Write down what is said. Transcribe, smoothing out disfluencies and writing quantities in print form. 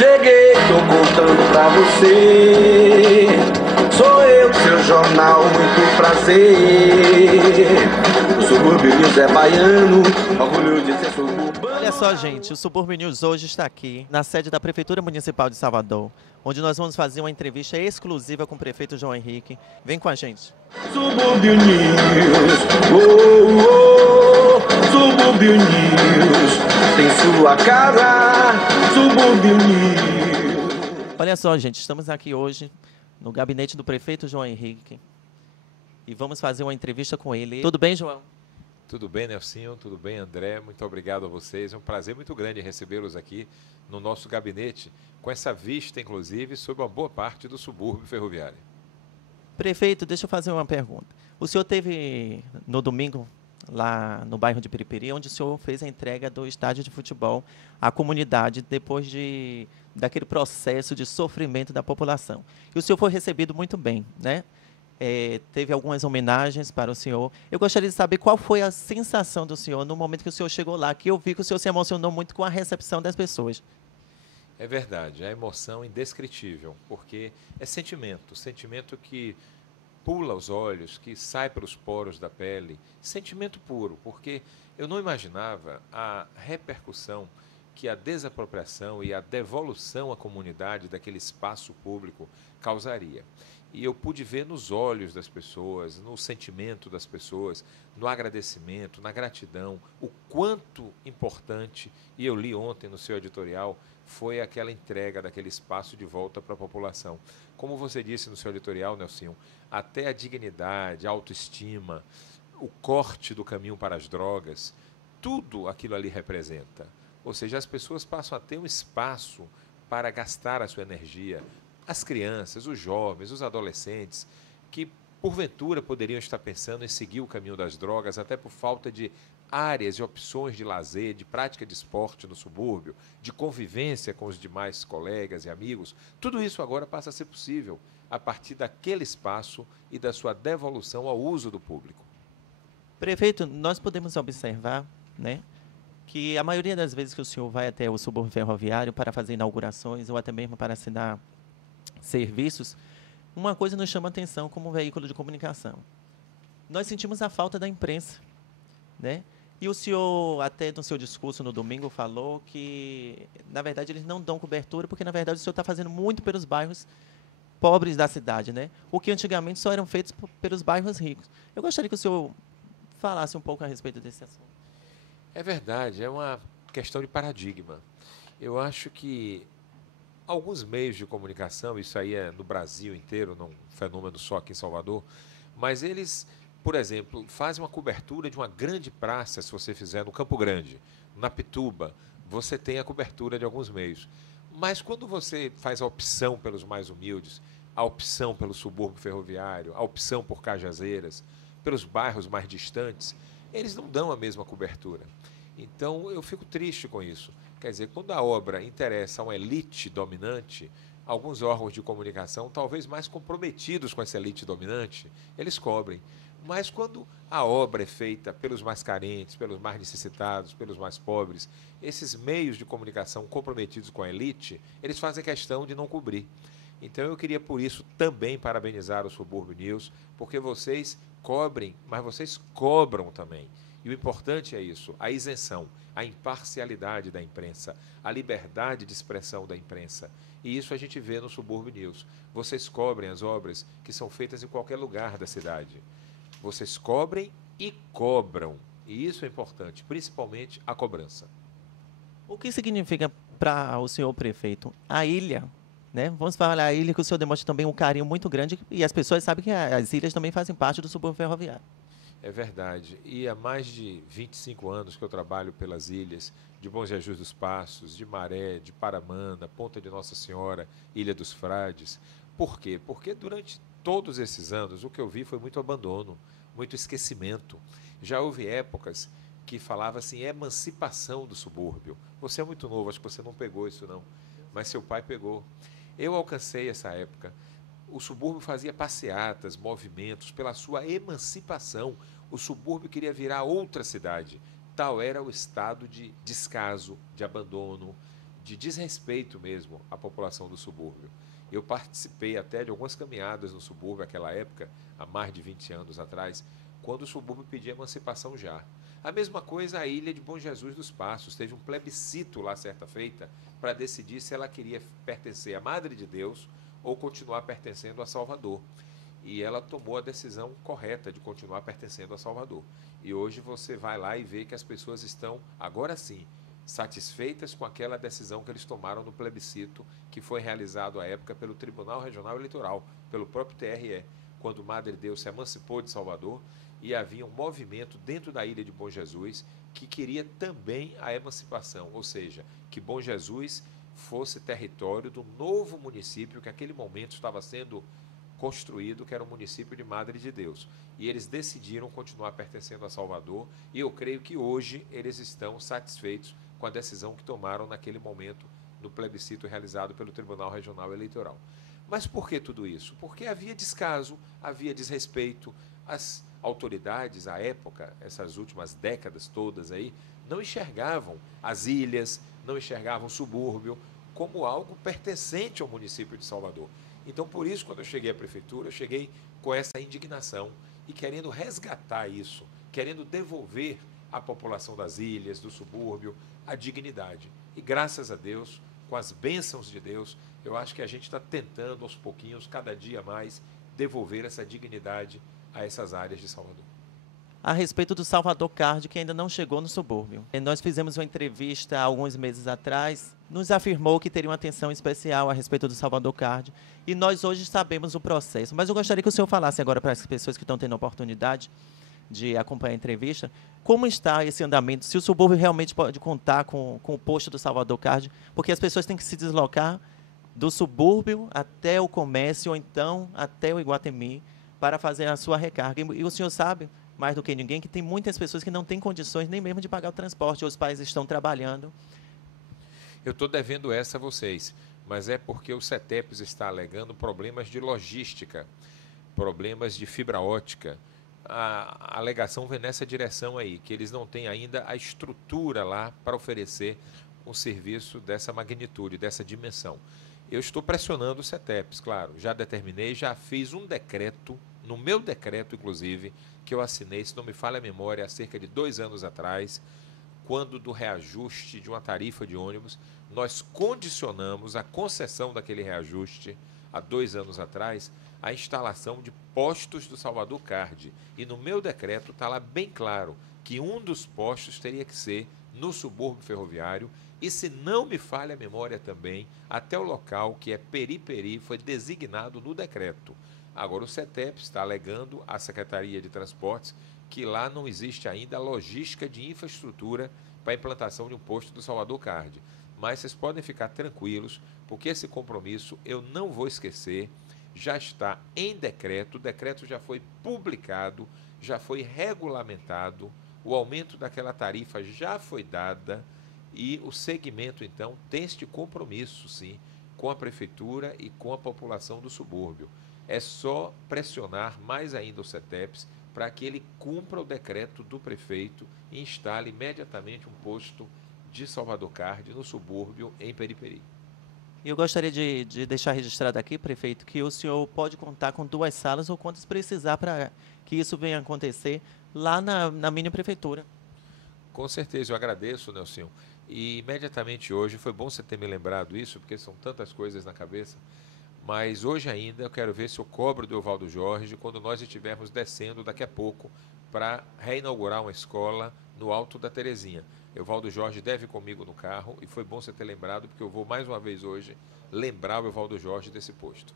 Cheguei, tô contando pra você. Sou eu, seu jornal, muito prazer. O Subúrbio News é baiano, orgulho de ser suburbano. Olha só, gente, o Subúrbio News hoje está aqui, na sede da Prefeitura Municipal de Salvador, onde nós vamos fazer uma entrevista exclusiva com o prefeito João Henrique. Vem com a gente. Subúrbio News, oh, oh, Subúrbio News, tem sua casa, Subúrbio News. Olha só, gente, estamos aqui hoje no gabinete do prefeito João Henrique e vamos fazer uma entrevista com ele. Tudo bem, João? Tudo bem, Nelsinho? Tudo bem, André? Muito obrigado a vocês. É um prazer muito grande recebê-los aqui no nosso gabinete, com essa vista, inclusive, sobre uma boa parte do subúrbio ferroviário. Prefeito, deixa eu fazer uma pergunta. O senhor teve no domingo lá no bairro de Piripiri, onde o senhor fez a entrega do estádio de futebol à comunidade depois daquele processo de sofrimento da população. E o senhor foi recebido muito bem, né? Teve algumas homenagens para o senhor. Eu gostaria de saber qual foi a sensação do senhor no momento que o senhor chegou lá, que eu vi que o senhor se emocionou muito com a recepção das pessoas. É verdade, a emoção indescritível, porque é sentimento que pula os olhos, que sai pelos poros da pele, sentimento puro, porque eu não imaginava a repercussão que a desapropriação e a devolução à comunidade daquele espaço público causaria. E eu pude ver nos olhos das pessoas, no sentimento das pessoas, no agradecimento, na gratidão, o quanto importante, e eu li ontem no seu editorial, foi aquela entrega daquele espaço de volta para a população. Como você disse no seu editorial, Nelsinho, até a dignidade, a autoestima, o corte do caminho para as drogas, tudo aquilo ali representa. Ou seja, as pessoas passam a ter um espaço para gastar a sua energia. As crianças, os jovens, os adolescentes, que porventura poderiam estar pensando em seguir o caminho das drogas, até por falta de áreas e opções de lazer, de prática de esporte no subúrbio, de convivência com os demais colegas e amigos, tudo isso agora passa a ser possível a partir daquele espaço e da sua devolução ao uso do público. Prefeito, nós podemos observar, né, que a maioria das vezes que o senhor vai até o subúrbio ferroviário para fazer inaugurações ou até mesmo para assinar serviços, uma coisa nos chama a atenção como veículo de comunicação. Nós sentimos a falta da imprensa, né? E o senhor, até no seu discurso no domingo, falou que, na verdade, eles não dão cobertura, porque, na verdade, o senhor está fazendo muito pelos bairros pobres da cidade, né? O que antigamente só eram feitos pelos bairros ricos. Eu gostaria que o senhor falasse um pouco a respeito desse assunto. É verdade, é uma questão de paradigma. Eu acho que alguns meios de comunicação, isso aí é no Brasil inteiro, não é um fenômeno só aqui em Salvador, mas eles, por exemplo, fazem uma cobertura de uma grande praça, se você fizer no Campo Grande, na Pituba, você tem a cobertura de alguns meios. Mas quando você faz a opção pelos mais humildes, a opção pelo subúrbio ferroviário, a opção por Cajazeiras, pelos bairros mais distantes, eles não dão a mesma cobertura. Então, eu fico triste com isso. Quer dizer, quando a obra interessa a uma elite dominante, alguns órgãos de comunicação, talvez mais comprometidos com essa elite dominante, eles cobrem. Mas quando a obra é feita pelos mais carentes, pelos mais necessitados, pelos mais pobres, esses meios de comunicação comprometidos com a elite, eles fazem questão de não cobrir. Então eu queria, por isso, também parabenizar o Subúrbio News, porque vocês cobrem, mas vocês cobram também. E o importante é isso, a isenção, a imparcialidade da imprensa, a liberdade de expressão da imprensa. E isso a gente vê no Subúrbio News. Vocês cobrem as obras que são feitas em qualquer lugar da cidade. Vocês cobrem e cobram. E isso é importante, principalmente a cobrança. O que significa para o senhor prefeito a ilha, né? Vamos falar a ilha, que o senhor demonstra também um carinho muito grande e as pessoas sabem que as ilhas também fazem parte do subúrbio ferroviário. É verdade. E há mais de 25 anos que eu trabalho pelas ilhas de Bom Jesus dos Passos, de Maré, de Paramanda, Ponta de Nossa Senhora, Ilha dos Frades. Por quê? Porque durante todos esses anos o que eu vi foi muito abandono, muito esquecimento. Já houve épocas que falava-se em emancipação do subúrbio. Você é muito novo, acho que você não pegou isso não, mas seu pai pegou. Eu alcancei essa época. O subúrbio fazia passeatas, movimentos pela sua emancipação. O subúrbio queria virar outra cidade. Tal era o estado de descaso, de abandono, de desrespeito mesmo à população do subúrbio. Eu participei até de algumas caminhadas no subúrbio naquela época, há mais de 20 anos atrás, quando o subúrbio pedia emancipação já. A mesma coisa a ilha de Bom Jesus dos Passos. Teve um plebiscito lá certa feita para decidir se ela queria pertencer à Madre de Deus ou continuar pertencendo a Salvador. E ela tomou a decisão correta de continuar pertencendo a Salvador. E hoje você vai lá e vê que as pessoas estão, agora sim, satisfeitas com aquela decisão que eles tomaram no plebiscito que foi realizado à época pelo Tribunal Regional Eleitoral, pelo próprio TRE, quando Madre Deus se emancipou de Salvador e havia um movimento dentro da ilha de Bom Jesus que queria também a emancipação, ou seja, que Bom Jesus fosse território do novo município que naquele momento estava sendo construído, que era o município de Madre de Deus. E eles decidiram continuar pertencendo a Salvador, e eu creio que hoje eles estão satisfeitos com a decisão que tomaram naquele momento no plebiscito realizado pelo Tribunal Regional Eleitoral. Mas por que tudo isso? Porque havia descaso, havia desrespeito. As autoridades, à época, essas últimas décadas todas aí, não enxergavam as ilhas, não enxergavam o subúrbio como algo pertencente ao município de Salvador. Então, por isso, quando eu cheguei à prefeitura, eu cheguei com essa indignação e querendo resgatar isso, querendo devolver à população das ilhas, do subúrbio, a dignidade. E graças a Deus, com as bênçãos de Deus, eu acho que a gente está tentando, aos pouquinhos, cada dia mais, devolver essa dignidade a essas áreas de Salvador. A respeito do Salvador Card, que ainda não chegou no subúrbio. Nós fizemos uma entrevista há alguns meses atrás, nos afirmou que teria uma atenção especial a respeito do Salvador Card, e nós hoje sabemos o processo. Mas eu gostaria que o senhor falasse agora para as pessoas que estão tendo a oportunidade de acompanhar a entrevista, como está esse andamento, se o subúrbio realmente pode contar com o posto do Salvador Card, porque as pessoas têm que se deslocar do subúrbio até o comércio, ou então até o Iguatemi, para fazer a sua recarga. E o senhor sabe, mais do que ninguém, que tem muitas pessoas que não têm condições nem mesmo de pagar o transporte, os pais estão trabalhando. Eu estou devendo essa a vocês, mas é porque o CETEPS está alegando problemas de logística, problemas de fibra ótica. A alegação vem nessa direção aí, que eles não têm ainda a estrutura lá para oferecer um serviço dessa magnitude, dessa dimensão. Eu estou pressionando o CETEPS, claro, já determinei, já fiz um decreto, no meu decreto, inclusive, que eu assinei, se não me falha a memória, há cerca de 2 anos atrás, quando do reajuste de uma tarifa de ônibus, nós condicionamos a concessão daquele reajuste, há 2 anos atrás, a instalação de postos do Salvador Card. E no meu decreto está lá bem claro que um dos postos teria que ser no subúrbio ferroviário, e se não me falha a memória também, até o local que é Periperi foi designado no decreto. Agora o CETEPS está alegando à Secretaria de Transportes que lá não existe ainda a logística de infraestrutura para a implantação de um posto do Salvador Card. Mas vocês podem ficar tranquilos, porque esse compromisso eu não vou esquecer, já está em decreto, o decreto já foi publicado, já foi regulamentado, o aumento daquela tarifa já foi dada e o segmento, então, tem este compromisso, sim, com a prefeitura e com a população do subúrbio. É só pressionar mais ainda o CETEPS para que ele cumpra o decreto do prefeito e instale imediatamente um posto de Salvador Card no subúrbio, em Periperi. Eu gostaria de deixar registrado aqui, prefeito, que o senhor pode contar com 2 salas ou quantas precisar para que isso venha a acontecer lá na mini prefeitura. Com certeza, eu agradeço, Nelson. E imediatamente hoje, foi bom você ter me lembrado isso, porque são tantas coisas na cabeça, mas hoje ainda eu quero ver se eu cobro do Evaldo Jorge quando nós estivermos descendo daqui a pouco para reinaugurar uma escola no Alto da Terezinha. Evaldo Jorge deve ir comigo no carro e foi bom você ter lembrado, porque eu vou mais uma vez hoje lembrar o Evaldo Jorge desse posto.